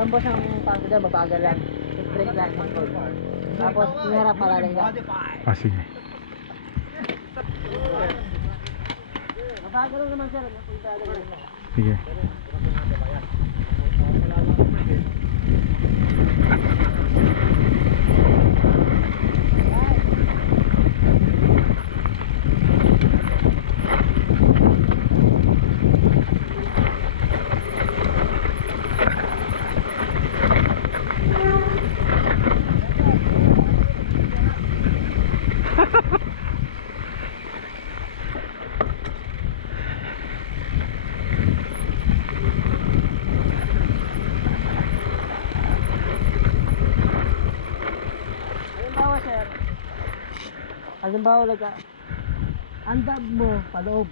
Isang boss ang pagod na, mabagal lang. Brake lang. Tapos, yung harap malalim lang. Ah, sige. Mabagal lang naman sir. Sige. Halimbawa laga, ang dab mo paloob.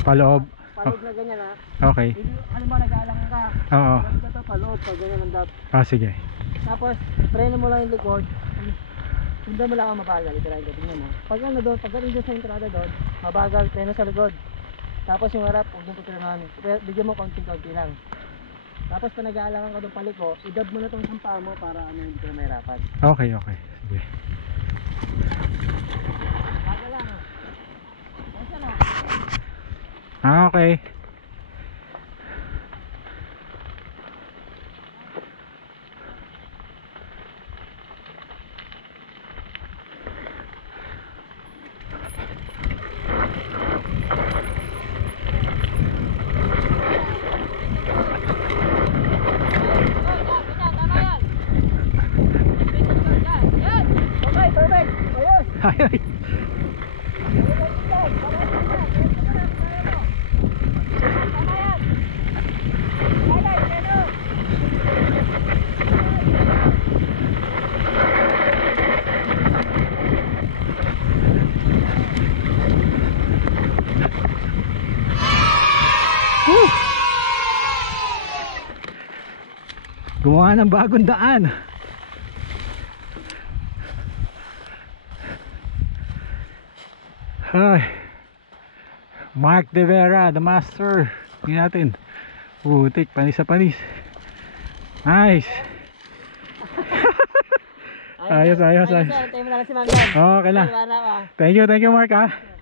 Paloob. Paloob na ganyan ha. Okay. Halimbawa nag-aalang ka. Oo. Ito paloob pag ganyan ang dab. Ah, sige. Tapos preno mo lang yung likod. Hindi mo lang ang mabagal. Tingnan mo. Pag ano doon, pag doon sa entrada doon, mabagal, preno sa likod. Tapos yung harap, huwag mo tutulungan. Bigyan mo konti-konti lang. Tapos pag nag-aalangan ka doon paliko, idab mo na itong sampa mo para ano, hindi ka mahirapan. Okay, okay. Sige. Ah, okay. Okay, perfect. Ayos. Ay. Gumawa ng bagong daan. Ay, Mark De Vera, the master. Tingnan natin. Putik, panis sa panis. Nice. Ayos, ayos, ayos. Tayo mo na lang si Manggan. Okay lang. Thank you Mark ha.